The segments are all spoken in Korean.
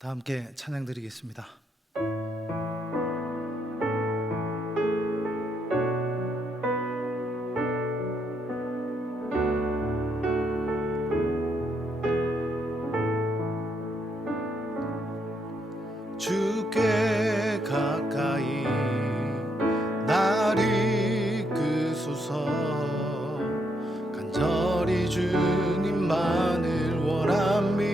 다 함께 찬양 드리겠습니다. 주께 가까이 나를 이끄소서. 간절히 주님만을 원합니다.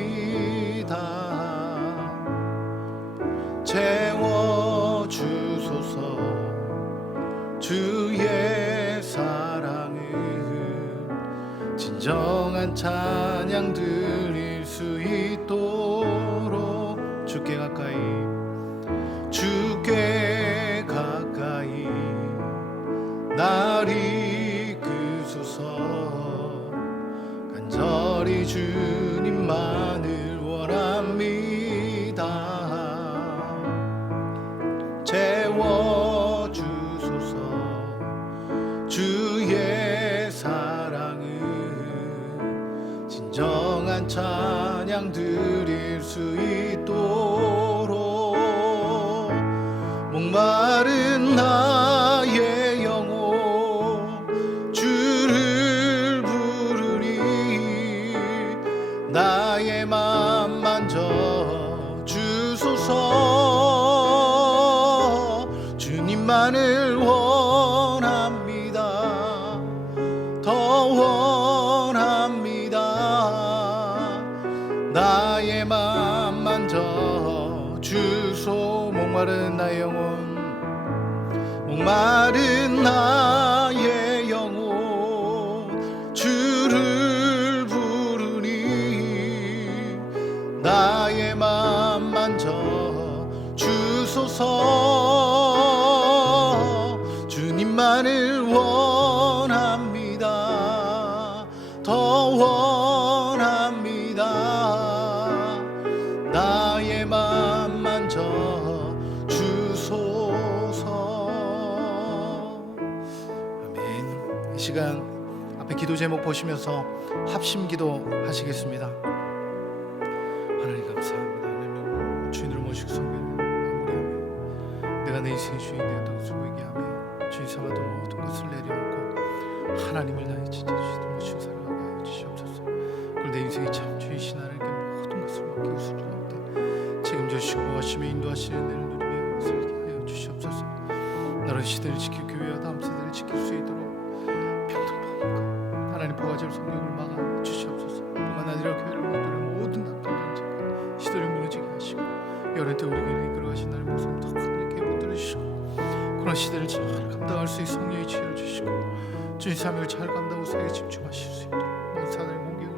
채워주소서. 주의 사랑을 진정한 찬양 드릴 수 있도록 주께 가까이 날 이끄소서. 간절히 주님만을 원합니다. 채워주소서. 주의 사랑을 진정한 찬양 드릴 수 있도록 목마른 나의 영혼 주를 부르니 나의 맘 만져 주소서. 주님만을 원합니다. 더 원합니다. 나의 맘 만져 주소. 목마른 나의 영혼 주를 부르니 나의 맘 만져 주소서. 주님만을 원합니다. 더 원합니다. 나의 맘 만져 주소서. 아멘. 이 시간 앞에 기도 제목 보시면서 합심 기도 하시겠습니다. 하나님 감사합니다. 하나님 주인으로 모시고 섬기는 마무리하며 내가 내 인생의 주인 되었다고 소개하며 주인 삼아도 모든 것을 내려놓고 하나님을 나의 진짜 주인으로 모시고 살아가게 하여 주시옵소서. 그리고 내 인생의 참 주이신 하나님께 모든 것을 맡기고 순종할 때 책임져주시고 하시며 인도하시는 은혜를 누리며 살게 하여 주시옵소서. 나라의 시대를 지킬 교회와 다음 세대를 지킬 수 있도록 평등법과 하나님 포괄적 성경을 막아 주시옵소서. 뿐만 아니라 교회를 모두는 모든 나쁜 정책과 시대를 무너지게 하시고 여러 때 우리 교회를 이끌어가신 나의 목숨을 더 크게 붙들어 주시고 그런 시대를 잘 감당할 수 있는 성령의 지혜를 주시고 주님 사명을 잘 감당하고 세계 집중하실 수 있도록 모든 사단의 공격을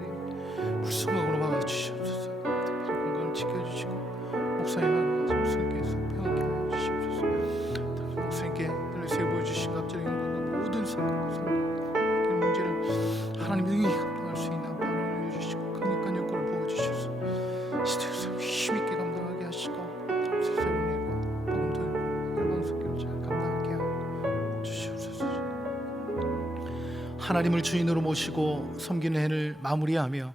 불성각으로 막아 주시옵소서. 특별히 건강을 지켜주시고 목사님과 목사님께서 평안케 하여 주시옵소서. 목사님께 늘 보여주신 갑자기 영광과 모든 생각과 문제를 하나님 능히 감당할 수 있는 방을 올려주시고 강력한 여건을 부어주셔서 시대에서 힘있게 감당하게 하시고 세상의 일과 복음도 열방석기로 잘 감당하게 하여 주시옵소서. 하나님을 주인으로 모시고 섬기는 해를 마무리하며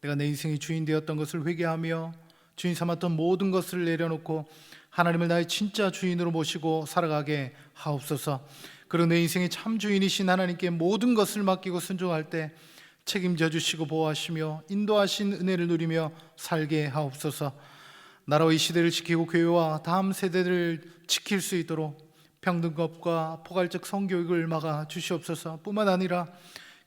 내가 내 인생의 주인 되었던 것을 회개하며 주인 삼았던 모든 것을 내려놓고 하나님을 나의 진짜 주인으로 모시고 살아가게 하옵소서. 그리고 내 인생의 참 주인이신 하나님께 모든 것을 맡기고 순종할 때 책임져 주시고 보호하시며 인도하신 은혜를 누리며 살게 하옵소서. 나라와 이 시대를 지키고 교회와 다음 세대를 지킬 수 있도록 평등법과 포괄적 성교육을 막아 주시옵소서. 뿐만 아니라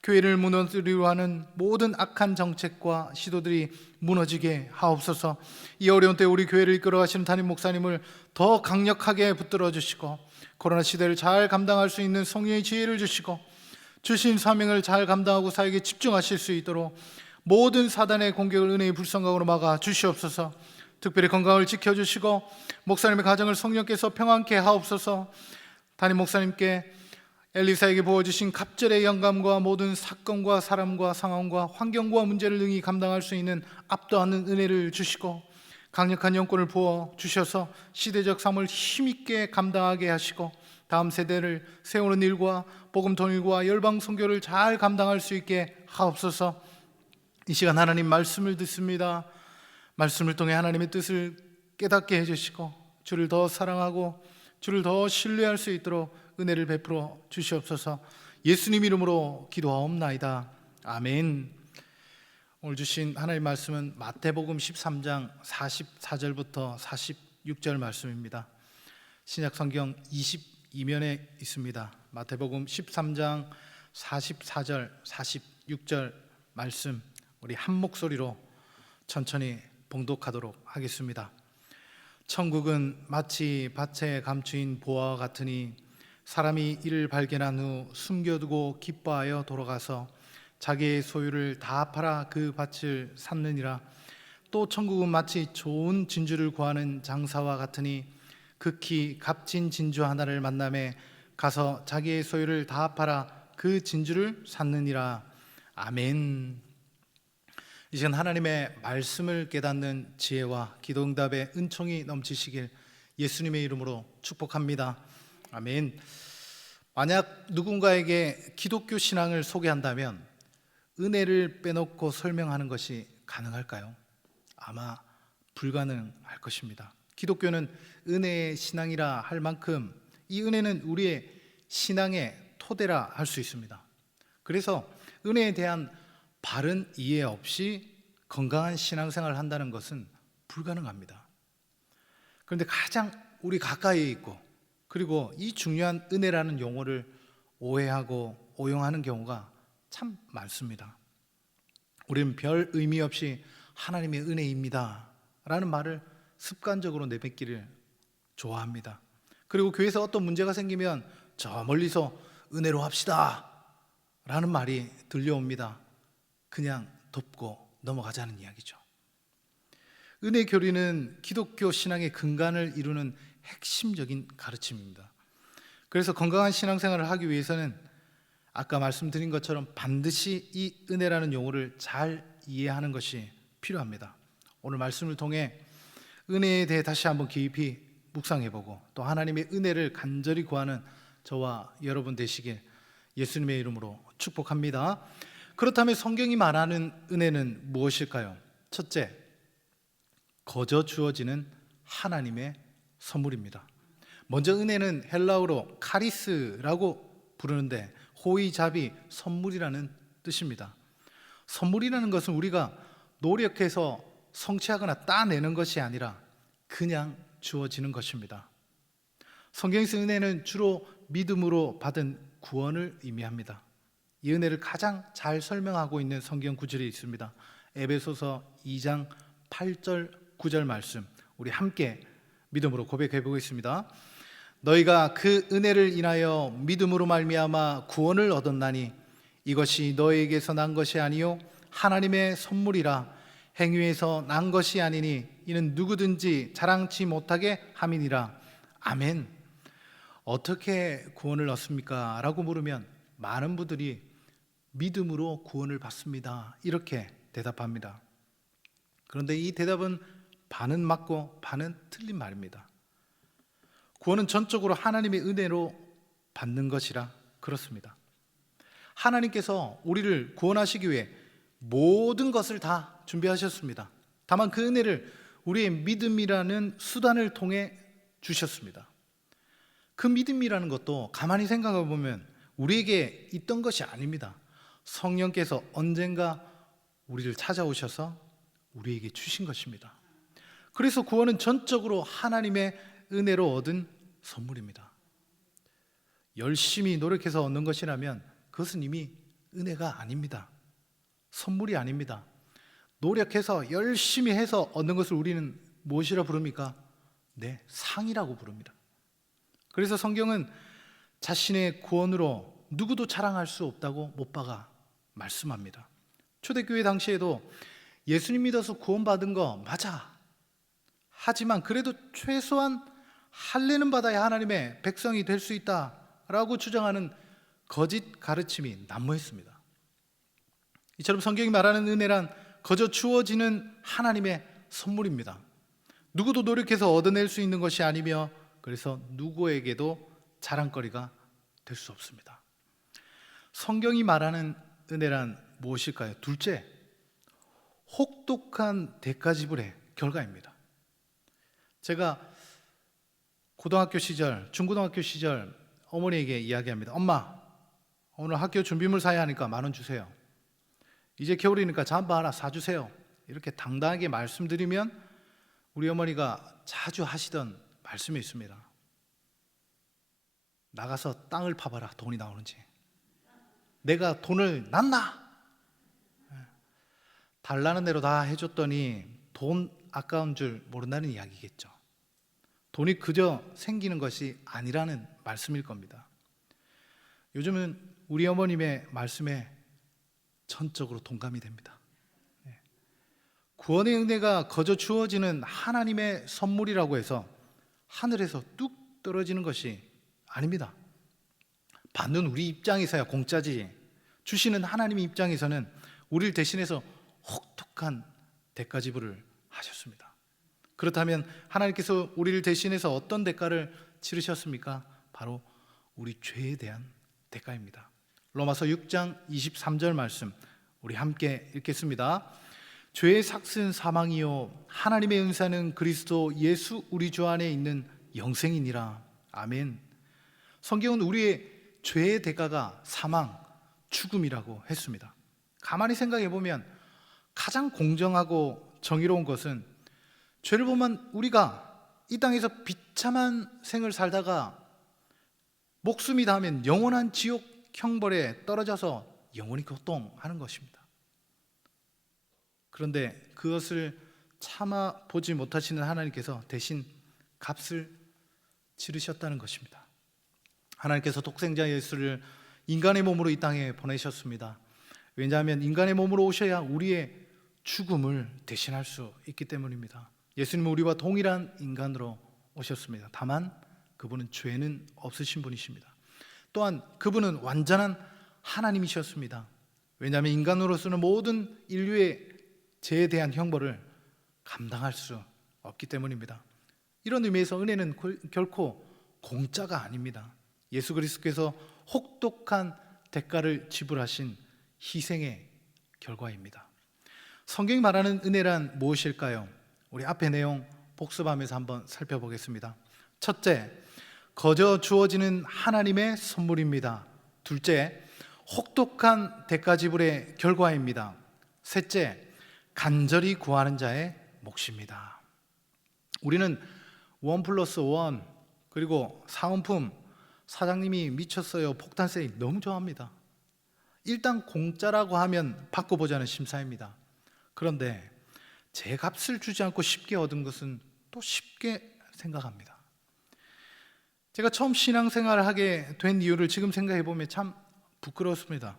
교회를 무너뜨리려 하는 모든 악한 정책과 시도들이 무너지게 하옵소서. 이 어려운 때 우리 교회를 이끌어가시는 담임 목사님을 더 강력하게 붙들어 주시고 코로나 시대를 잘 감당할 수 있는 성령의 지혜를 주시고 주신 사명을 잘 감당하고 사역에 집중하실 수 있도록 모든 사단의 공격을 은혜의 불성각으로 막아 주시옵소서. 특별히 건강을 지켜주시고 목사님의 가정을 성령께서 평안케 하옵소서. 담임 목사님께 엘리사에게 부어주신 갑절의 영감과 모든 사건과 사람과 상황과 환경과 문제를 능히 감당할 수 있는 압도하는 은혜를 주시고 강력한 영권을 부어 주셔서 시대적 삶을 힘있게 감당하게 하시고 다음 세대를 세우는 일과 복음 통일과 열방 선교를 잘 감당할 수 있게 하옵소서. 이 시간 하나님 말씀을 듣습니다. 말씀을 통해 하나님의 뜻을 깨닫게 해주시고 주를 더 사랑하고 주를 더 신뢰할 수 있도록 은혜를 베풀어 주시옵소서. 예수님 이름으로 기도하옵나이다. 아멘. 오늘 주신 하나님의 말씀은 마태복음 13장 44절부터 46절 말씀입니다. 신약 성경 22면에 있습니다. 마태복음 13장 44절 46절 말씀 우리 한 목소리로 천천히 봉독하도록 하겠습니다. 천국은 마치 밭에 감추인 보화와 같으니 사람이 이를 발견한 후 숨겨두고 기뻐하여 돌아가서 자기의 소유를 다 팔아 그 밭을 샀느니라. 또 천국은 마치 좋은 진주를 구하는 장사와 같으니 극히 값진 진주 하나를 만나매 가서 자기의 소유를 다 팔아 그 진주를 샀느니라. 아멘. 이 시간 하나님의 말씀을 깨닫는 지혜와 기도응답의 은총이 넘치시길 예수님의 이름으로 축복합니다. 아멘. 만약 누군가에게 기독교 신앙을 소개한다면 은혜를 빼놓고 설명하는 것이 가능할까요? 아마 불가능할 것입니다. 기독교는 은혜의 신앙이라 할 만큼 이 은혜는 우리의 신앙의 토대라 할 수 있습니다. 그래서 은혜에 대한 바른 이해 없이 건강한 신앙생활을 한다는 것은 불가능합니다. 그런데 가장 우리 가까이에 있고 그리고 이 중요한 은혜라는 용어를 오해하고 오용하는 경우가 참 많습니다. 우리는 별 의미 없이 하나님의 은혜입니다 라는 말을 습관적으로 내뱉기를 좋아합니다. 그리고 교회에서 어떤 문제가 생기면 저 멀리서 은혜로 합시다 라는 말이 들려옵니다. 그냥 덮고 넘어가자는 이야기죠. 은혜 교리는 기독교 신앙의 근간을 이루는 핵심적인 가르침입니다. 그래서 건강한 신앙생활을 하기 위해서는 아까 말씀드린 것처럼 반드시 이 은혜라는 용어를 잘 이해하는 것이 필요합니다. 오늘 말씀을 통해 은혜에 대해 다시 한번 깊이 묵상해보고 또 하나님의 은혜를 간절히 구하는 저와 여러분 되시길 예수님의 이름으로 축복합니다. 그렇다면 성경이 말하는 은혜는 무엇일까요? 첫째, 거저 주어지는 하나님의 선물입니다. 먼저 은혜는 헬라어로 카리스라고 부르는데 호의자비, 선물이라는 뜻입니다. 선물이라는 것은 우리가 노력해서 성취하거나 따내는 것이 아니라 그냥 주어지는 것입니다. 성경에서 은혜는 주로 믿음으로 받은 구원을 의미합니다. 이 은혜를 가장 잘 설명하고 있는 성경 구절이 있습니다. 에베소서 2장 8절 9절 말씀 우리 함께 믿음으로 고백해 보겠습니다. 너희가 그 은혜를 인하여 믿음으로 말미암아 구원을 얻었나니 이것이 너희에게서 난 것이 아니요 하나님의 선물이라. 행위에서 난 것이 아니니 이는 누구든지 자랑치 못하게 함이니라. 아멘. 어떻게 구원을 얻습니까? 라고 물으면 많은 분들이 믿음으로 구원을 받습니다 이렇게 대답합니다. 그런데 이 대답은 반은 맞고 반은 틀린 말입니다. 구원은 전적으로 하나님의 은혜로 받는 것이라 그렇습니다. 하나님께서 우리를 구원하시기 위해 모든 것을 다 준비하셨습니다. 다만 그 은혜를 우리의 믿음이라는 수단을 통해 주셨습니다. 그 믿음이라는 것도 가만히 생각해 보면 우리에게 있던 것이 아닙니다. 성령께서 언젠가 우리를 찾아오셔서 우리에게 주신 것입니다. 그래서 구원은 전적으로 하나님의 은혜로 얻은 선물입니다. 열심히 노력해서 얻는 것이라면 그것은 이미 은혜가 아닙니다. 선물이 아닙니다. 노력해서 열심히 해서 얻는 것을 우리는 무엇이라 부릅니까? 네, 상이라고 부릅니다. 그래서 성경은 자신의 구원으로 누구도 자랑할 수 없다고 못 박아 말씀합니다. 초대교회 당시에도 예수님 믿어서 구원받은 거 맞아. 하지만 그래도 최소한 할례는 받아야 하나님의 백성이 될 수 있다라고 주장하는 거짓 가르침이 난무했습니다. 이처럼 성경이 말하는 은혜란 거저 주어지는 하나님의 선물입니다. 누구도 노력해서 얻어낼 수 있는 것이 아니며 그래서 누구에게도 자랑거리가 될 수 없습니다. 성경이 말하는 은혜란 무엇일까요? 둘째, 혹독한 대가 지불의 결과입니다. 제가 고등학교 시절, 중고등학교 시절 어머니에게 이야기합니다. 엄마, 오늘 학교 준비물 사야 하니까 10,000원 주세요. 이제 겨울이니까 잠바 하나 사주세요. 이렇게 당당하게 말씀드리면 우리 어머니가 자주 하시던 말씀이 있습니다. 나가서 땅을 파봐라, 돈이 나오는지. 내가 돈을 놨나? 달라는 대로 다 해줬더니 돈 아까운 줄 모른다는 이야기겠죠. 돈이 그저 생기는 것이 아니라는 말씀일 겁니다. 요즘은 우리 어머님의 말씀에 전적으로 동감이 됩니다. 구원의 은혜가 거저 주어지는 하나님의 선물이라고 해서 하늘에서 뚝 떨어지는 것이 아닙니다. 받는 우리 입장에서야 공짜지, 주시는 하나님의 입장에서는 우리를 대신해서 혹독한 대가 지불을 하셨습니다. 그렇다면 하나님께서 우리를 대신해서 어떤 대가를 치르셨습니까? 바로 우리 죄에 대한 대가입니다. 로마서 6장 23절 말씀 우리 함께 읽겠습니다. 죄의 삭은 사망이요 하나님의 은사는 그리스도 예수 우리 주 안에 있는 영생이니라. 아멘. 성경은 우리의 죄의 대가가 사망, 죽음이라고 했습니다. 가만히 생각해 보면 가장 공정하고 정의로운 것은 죄를 보면 우리가 이 땅에서 비참한 생을 살다가 목숨이 닿으면 영원한 지옥 형벌에 떨어져서 영원히 고통하는 것입니다. 그런데 그것을 참아 보지 못하시는 하나님께서 대신 값을 치르셨다는 것입니다. 하나님께서 독생자 예수를 인간의 몸으로 이 땅에 보내셨습니다. 왜냐하면 인간의 몸으로 오셔야 우리의 죽음을 대신할 수 있기 때문입니다. 예수님은 우리와 동일한 인간으로 오셨습니다. 다만 그분은 죄는 없으신 분이십니다. 또한 그분은 완전한 하나님이셨습니다. 왜냐하면 인간으로서는 모든 인류의 죄에 대한 형벌을 감당할 수 없기 때문입니다. 이런 의미에서 은혜는 결코 공짜가 아닙니다. 예수 그리스도께서 혹독한 대가를 지불하신 희생의 결과입니다. 성경이 말하는 은혜란 무엇일까요? 우리 앞의 내용 복습하면서 한번 살펴보겠습니다. 첫째, 거저 주어지는 하나님의 선물입니다. 둘째, 혹독한 대가 지불의 결과입니다. 셋째, 간절히 구하는 자의 몫입니다. 우리는 1+1 그리고 사은품 사장님이 미쳤어요, 폭탄 세일 너무 좋아합니다. 일단 공짜라고 하면 바꿔보자는 심사입니다. 그런데 제 값을 주지 않고 쉽게 얻은 것은 또 쉽게 생각합니다. 제가 처음 신앙생활을 하게 된 이유를 지금 생각해 보면 참 부끄럽습니다.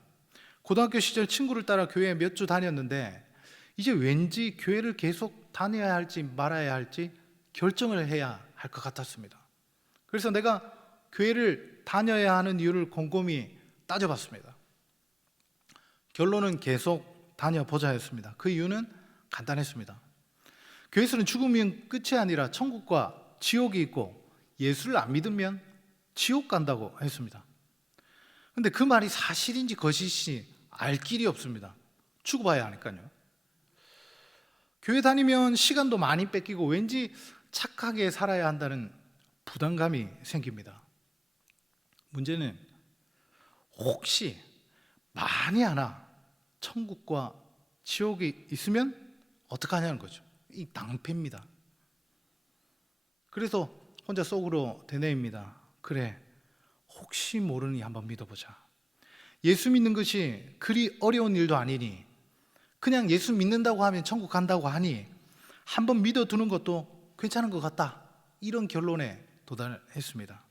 고등학교 시절 친구를 따라 교회에 몇 주 다녔는데 이제 왠지 교회를 계속 다녀야 할지 말아야 할지 결정을 해야 할 것 같았습니다. 그래서 내가 교회를 다녀야 하는 이유를 곰곰이 따져봤습니다. 결론은 계속 다녀보자였습니다. 그 이유는 간단했습니다. 교회에서는 죽으면 끝이 아니라 천국과 지옥이 있고 예수를 안 믿으면 지옥 간다고 했습니다. 그런데 그 말이 사실인지 거짓인지 알 길이 없습니다. 죽어봐야 하니까요. 교회 다니면 시간도 많이 뺏기고 왠지 착하게 살아야 한다는 부담감이 생깁니다. 문제는 혹시 만에 하나 천국과 지옥이 있으면 어떡하냐는 거죠. 이 낭패입니다. 그래서 혼자 속으로 되뇌입니다. 그래, 혹시 모르니 한번 믿어보자. 예수 믿는 것이 그리 어려운 일도 아니니, 그냥 예수 믿는다고 하면 천국 간다고 하니 한번 믿어두는 것도 괜찮은 것 같다, 이런 결론에 도달했습니다.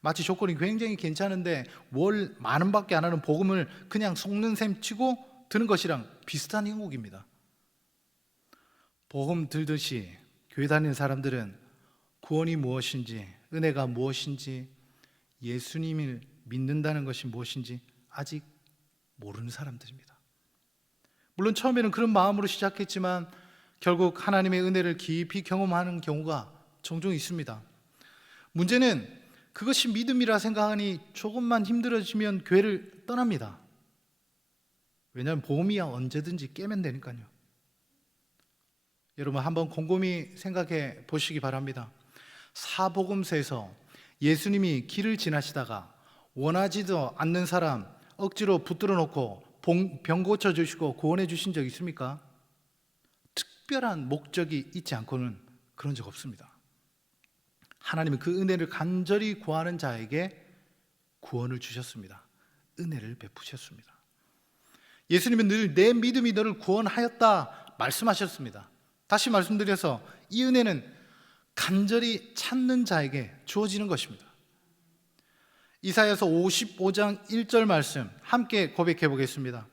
마치 조건이 굉장히 괜찮은데 월 10,000원밖에 안 하는 복음을 그냥 속는 셈 치고 드는 것이랑 비슷한 행복입니다. 복음 들듯이 교회 다니는 사람들은 구원이 무엇인지, 은혜가 무엇인지, 예수님을 믿는다는 것이 무엇인지 아직 모르는 사람들입니다. 물론 처음에는 그런 마음으로 시작했지만 결국 하나님의 은혜를 깊이 경험하는 경우가 종종 있습니다. 문제는 그것이 믿음이라 생각하니 조금만 힘들어지면 교회를 떠납니다. 왜냐하면 복음이야 언제든지 깨면 되니까요. 여러분 한번 곰곰이 생각해 보시기 바랍니다. 사복음서에서 예수님이 길을 지나시다가 원하지도 않는 사람 억지로 붙들어 놓고 병 고쳐주시고 구원해 주신 적 있습니까? 특별한 목적이 있지 않고는 그런 적 없습니다. 하나님은 그 은혜를 간절히 구하는 자에게 구원을 주셨습니다. 은혜를 베푸셨습니다. 예수님은 늘 내 믿음이 너를 구원하였다 말씀하셨습니다. 다시 말씀드려서 이 은혜는 간절히 찾는 자에게 주어지는 것입니다. 이사야서 55장 1절 말씀 함께 고백해 보겠습니다.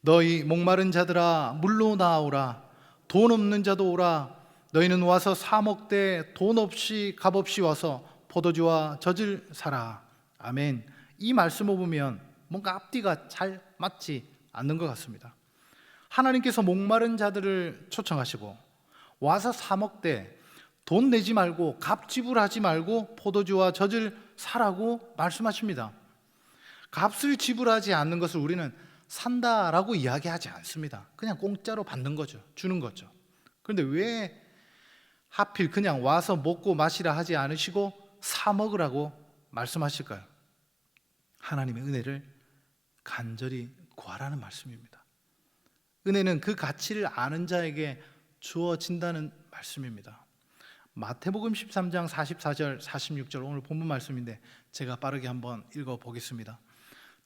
너희 목마른 자들아 물로 나오라. 돈 없는 자도 오라. 너희는 와서 사 먹되 돈 없이 값 없이 와서 포도주와 젖을 사라. 아멘. 이 말씀을 보면 뭔가 앞뒤가 잘 맞지 않는 것 같습니다. 하나님께서 목마른 자들을 초청하시고 와서 사 먹되 돈 내지 말고 값 지불하지 말고 포도주와 젖을 사라고 말씀하십니다. 값을 지불하지 않는 것을 우리는 산다라고 이야기하지 않습니다. 그냥 공짜로 받는 거죠. 주는 거죠. 그런데 왜 하필 그냥 와서 먹고 마시라 하지 않으시고 사 먹으라고 말씀하실까요? 하나님의 은혜를 간절히 구하라는 말씀입니다. 은혜는 그 가치를 아는 자에게 주어진다는 말씀입니다. 마태복음 13장 44절 46절 오늘 본문 말씀인데 제가 빠르게 한번 읽어보겠습니다.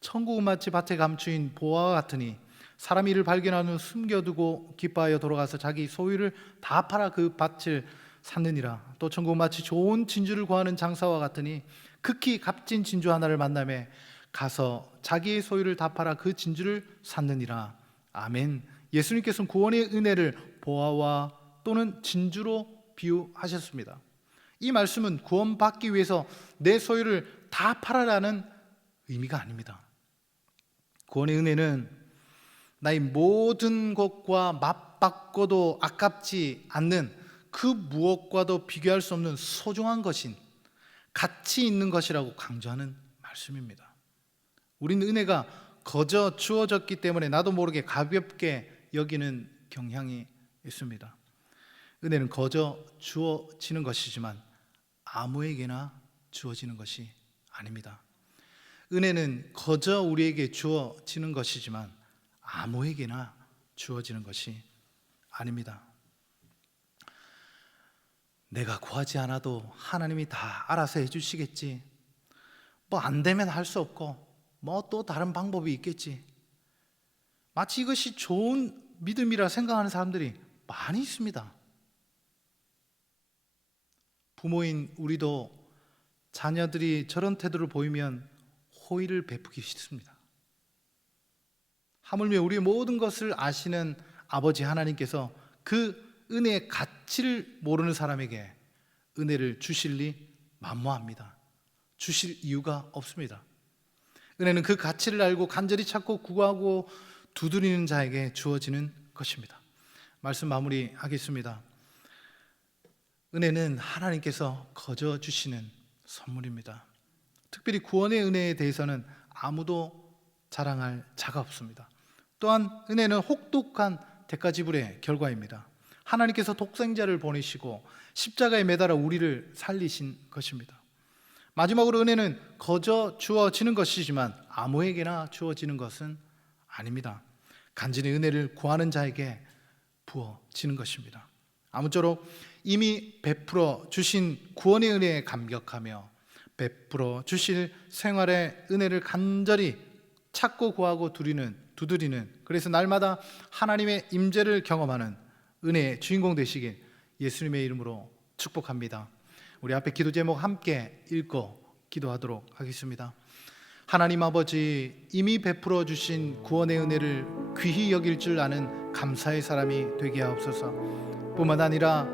천국은 마치 밭에 감추인 보화와 같으니 사람이 이를 발견한 후 숨겨두고 기뻐하여 돌아가서 자기 소유를 다 팔아 그 밭을 샀느니라. 또 천국은 마치 좋은 진주를 구하는 장사와 같으니 극히 값진 진주 하나를 만나매 가서 자기의 소유를 다 팔아 그 진주를 샀느니라. 아멘. 예수님께서는 구원의 은혜를 보화와 또는 진주로 비유하셨습니다. 이 말씀은 구원받기 위해서 내 소유를 다 팔아라는 의미가 아닙니다. 구원의 은혜는 나의 모든 것과 맞바꿔도 아깝지 않는 그 무엇과도 비교할 수 없는 소중한 것인 가치 있는 것이라고 강조하는 말씀입니다. 우리는 은혜가 거저 주어졌기 때문에 나도 모르게 가볍게 여기는 경향이 있습니다. 은혜는 거저 주어지는 것이지만 아무에게나 주어지는 것이 아닙니다. 은혜는 거저 우리에게 주어지는 것이지만 아무에게나 주어지는 것이 아닙니다. 내가 구하지 않아도 하나님이 다 알아서 해주시겠지. 뭐 안 되면 할 수 없고 뭐 또 다른 방법이 있겠지. 마치 이것이 좋은 믿음이라 생각하는 사람들이 많이 있습니다. 부모인 우리도 자녀들이 저런 태도를 보이면 호의를 베푸기 싫습니다. 하물며 우리의 모든 것을 아시는 아버지 하나님께서 그 은혜의 가치를 모르는 사람에게 은혜를 주실 리 만무합니다. 주실 이유가 없습니다. 은혜는 그 가치를 알고 간절히 찾고 구하고 두드리는 자에게 주어지는 것입니다. 말씀 마무리하겠습니다. 은혜는 하나님께서 거저 주시는 선물입니다. 특별히 구원의 은혜에 대해서는 아무도 자랑할 자가 없습니다. 또한 은혜는 혹독한 대가 지불의 결과입니다. 하나님께서 독생자를 보내시고 십자가에 매달아 우리를 살리신 것입니다. 마지막으로 은혜는 거저 주어지는 것이지만 아무에게나 주어지는 것은 아닙니다. 간절히 은혜를 구하는 자에게 부어지는 것입니다. 아무쪼록 이미 베풀어 주신 구원의 은혜에 감격하며 베풀어 주실 생활의 은혜를 간절히 찾고 구하고 두드리는 그래서 날마다 하나님의 임재를 경험하는 은혜의 주인공 되시길 예수님의 이름으로 축복합니다. 우리 앞에 기도 제목 함께 읽고 기도하도록 하겠습니다. 하나님 아버지, 이미 베풀어 주신 구원의 은혜를 귀히 여길 줄 아는 감사의 사람이 되게 하옵소서. 뿐만 아니라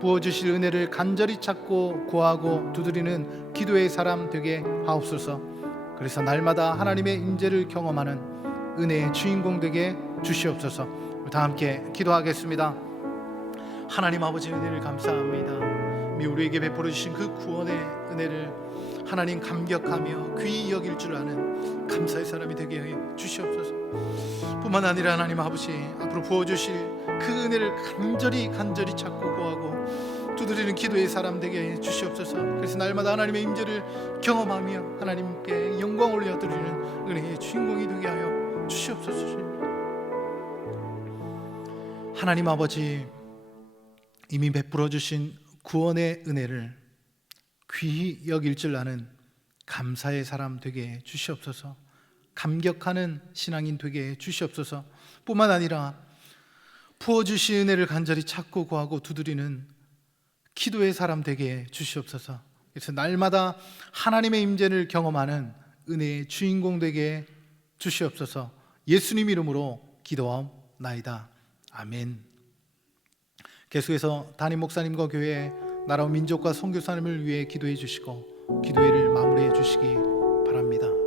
부어주실 은혜를 간절히 찾고 구하고 두드리는 기도의 사람 되게 하옵소서. 그래서 날마다 하나님의 임재를 경험하는 은혜의 주인공 되게 주시옵소서. 다 함께 기도하겠습니다. 하나님 아버지, 은혜를 감사합니다. 우리에게 베풀어 주신 그 구원의 은혜를 하나님 감격하며 귀히 여길 줄 아는 감사의 사람이 되게 해 주시옵소서. 뿐만 아니라 하나님 아버지, 앞으로 부어주실 그 은혜를 간절히 찾고 구하고 두드리는 기도의 사람 되게 해 주시옵소서. 그래서 날마다 하나님의 임재를 경험하며 하나님께 영광 올려드리는 은혜의 주인공이 되게 하여 주시옵소서. 하나님 아버지, 이미 베풀어 주신 구원의 은혜를 귀히 여길 줄 아는 감사의 사람 되게 해 주시옵소서. 감격하는 신앙인 되게 해 주시옵소서. 뿐만 아니라 부어주신 은혜를 간절히 찾고 구하고 두드리는 기도의 사람 되게 해 주시옵소서. 그래서 날마다 하나님의 임재를 경험하는 은혜의 주인공 되게 해 주시옵소서. 예수님 이름으로 기도하옵나이다. 아멘. 계속해서 담임 목사님과 교회 나라와 민족과 선교사님을 위해 기도해 주시고 기도회를 마무리해 주시기 바랍니다.